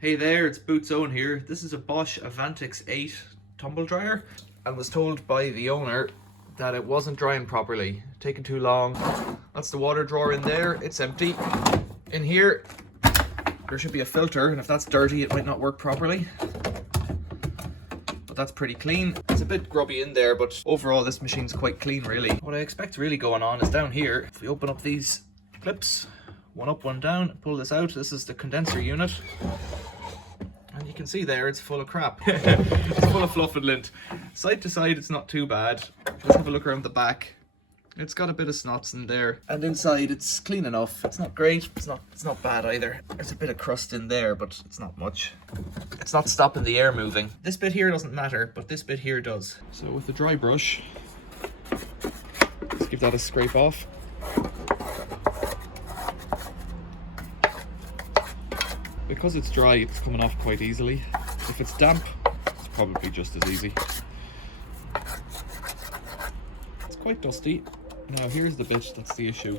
Hey there, it's Boots Owen here. This is a Bosch Avantixx 8 tumble dryer. I was told by the owner that it wasn't drying properly, taking too long. That's the water drawer in there, it's empty. In here, there should be a filter, and if that's dirty, it might not work properly. But that's pretty clean. It's a bit grubby in there, but overall this machine's quite clean really. What I expect really going on is down here. If we open up these clips, one up, one down, pull this out. This is the condenser unit. And you can see there, it's full of crap. It's full of fluff and lint. Side to side, it's not too bad. Let's have a look around the back. It's got a bit of snots in there. And inside, it's clean enough. It's not great, it's not bad either. There's a bit of crust in there, but it's not much. It's not stopping the air moving. This bit here doesn't matter, but this bit here does. So with the dry brush, let's give that a scrape off. Because it's dry, it's coming off quite easily. If it's damp, it's probably just as easy. It's quite dusty. Now here's the bit that's the issue.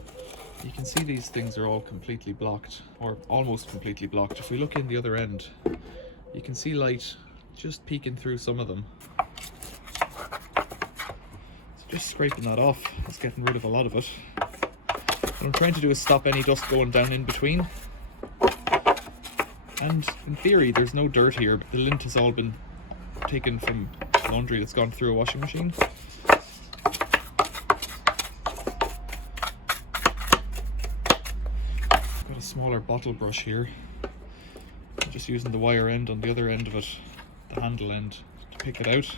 You can see these things are all completely blocked, or almost completely blocked. If we look in the other end, you can see light just peeking through some of them. So just scraping that off is getting rid of a lot of it. What I'm trying to do is stop any dust going down in between. And in theory, there's no dirt here. The lint has all been taken from laundry that's gone through a washing machine. Got a smaller bottle brush here. I'm just using the wire end on the other end of it, the handle end, to pick it out.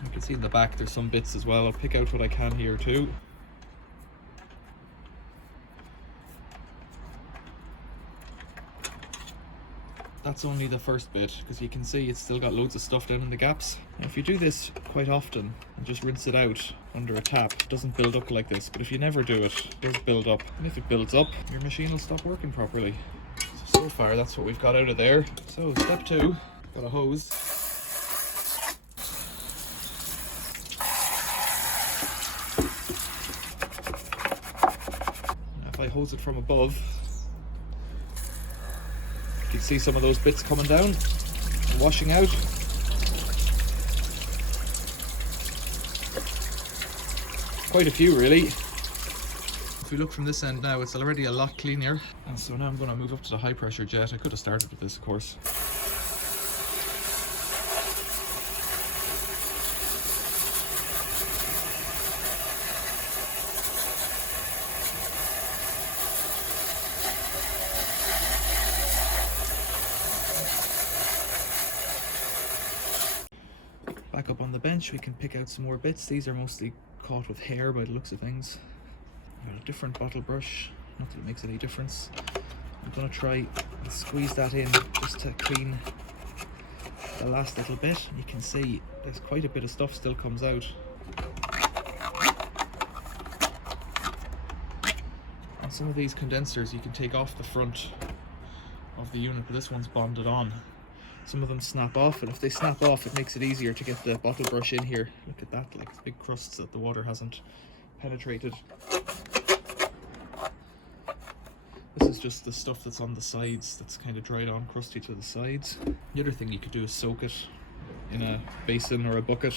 You can see in the back there's some bits as well. I'll pick out what I can here too. That's only the first bit, because you can see it's still got loads of stuff down in the gaps. Now if you do this quite often and just rinse it out under a tap, it doesn't build up like this. But if you never do it, it does build up. And if it builds up, your machine will stop working properly. So far that's what we've got out of there. So step 2, got a hose. If I hose it from above, you can see some of those bits coming down and washing out. Quite a few really. If we look from this end now, it's already a lot cleaner. And so now I'm going to move up to the high pressure jet. I could have started with this, of course. Back up on the bench, we can pick out some more bits. These are mostly caught with hair by the looks of things. I've got a different bottle brush, not that it makes any difference. I'm going to try and squeeze that in just to clean the last little bit. You can see there's quite a bit of stuff still comes out. On some of these condensers you can take off the front of the unit, but this one's bonded on. Some of them snap off, and if they snap off, it makes it easier to get the bottle brush in here. Look at that, like big crusts that the water hasn't penetrated. This is just the stuff that's on the sides that's kind of dried on, crusty to the sides. The other thing you could do is soak it in a basin or a bucket.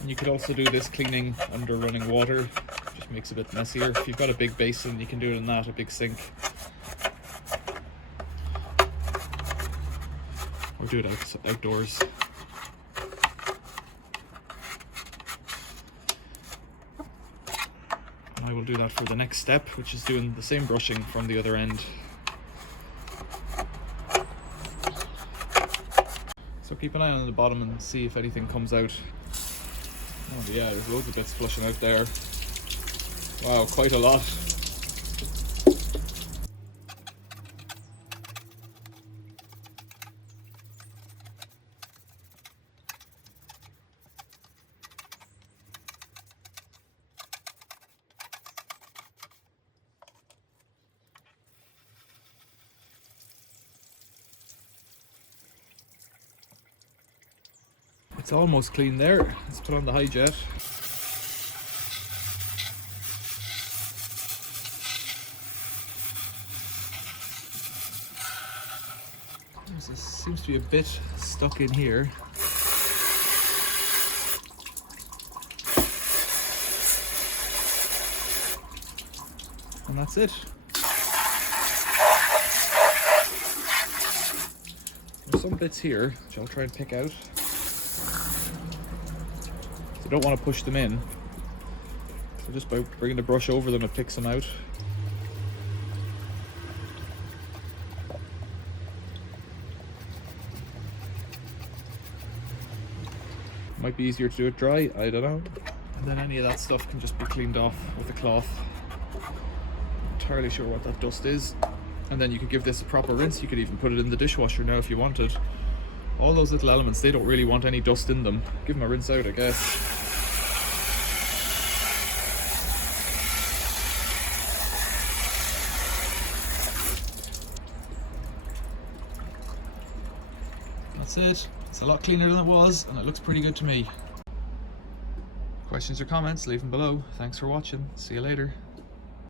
And you could also do this cleaning under running water, just makes it a bit messier. If you've got a big basin, you can do it in that, a big sink. Or do it outdoors. And I will do that for the next step, which is doing the same brushing from the other end. keep an eye on the bottom and see if anything comes out. Oh yeah, there's loads of bits flushing out there. Wow, quite a lot. It's almost clean there. Let's put on the high jet. There seems to be a bit stuck in here. And that's it. There's some bits here, which I'll try and pick out. I don't want to push them in, so just by bringing the brush over them it picks them out. Might be easier to do it dry, I don't know. And then any of that stuff can just be cleaned off with a cloth. Not entirely sure what that dust is. And then you could give this a proper rinse. You could even put it in the dishwasher now if you wanted. All those little elements, they don't really want any dust in them. Give them a rinse out, I guess. That's it. It's a lot cleaner than it was, and it looks pretty good to me. Questions or comments, leave them below. Thanks for watching. See you later.